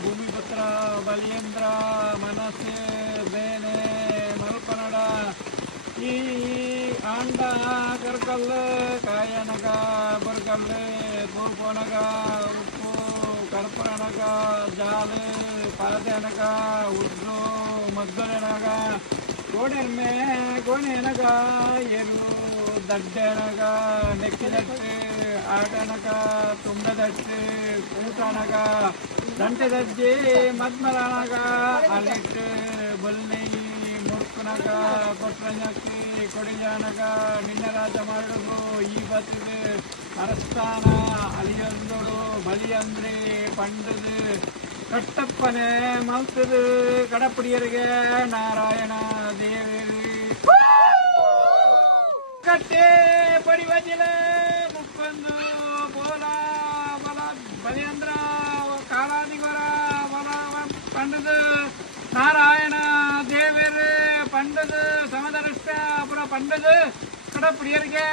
ಭೂಮಿಪುತ್ರ ಬಲಿಯೇಂದ್ರ ಮನಸ್ಸೆ ಬೇನೆ ಮಲ್ಪನಡ ಈ ಆಂಡ ಕರ್ಕಲ್ ಕಾಯನಗ ಬುರ್ಕಲ್ ತೂರ್ಪನಗ ಉಪ್ಪು ಕರ್ಪೂರನಗ ಜಾಲು ಪಾದನಗ ಉದ್ದು ಮದ್ದನಗ ಕೋಡೆರ್ಮೆ ಕೋಣೆನಗ ಎರು ದಡ್ಡನಗ ನೆಕ್ಕಿದಟ್ಟು ಆಟನಗ ತುಂಡದಟ್ಟು ಕೂಟನಗ ದಂಟೆದಜ್ಜೆ ಮದ್ಮಲನಗ ಅಲ್ಲಿಟ್ಟು ಬಲ್ಲಿ ಮುರ್ಕುನಗ ಕೊಟ್ರಂಜಕ್ಕಿ ಕೊಡಿಯಾನಗ ನಿನ್ನರಾಜ ಮಾಡುದು ಈ ಬತ್ತದು ಅರಸ್ಥಾನ ಅಲಿಯೊಂದುಡು ಬಲಿಯಂದ್ರಿ ಪಂಡದು ಕಟ್ಟಪ್ಪನೆ ಮಲ್ತದು ಕಡಪಡಿಯರಿಗೆ ನಾರಾಯಣ ದೇವಿ ಕಟ್ಟೆ ಪಡಿವಜಿಲ ಮುಪ್ಪಂದು ಬೋಲ ಬಲ ಬಲಿಯಂದ್ರ ಕಾಲಾದಿಗೊರ ಬಲ ಪಂಡದು ನಾರಾಯಣ ದೇವರು ಪಂಡದು ಸಮದರಷ್ಟ ಪುರ ಪಂಡದು ಕಡಪಡಿಯರಿಗೆ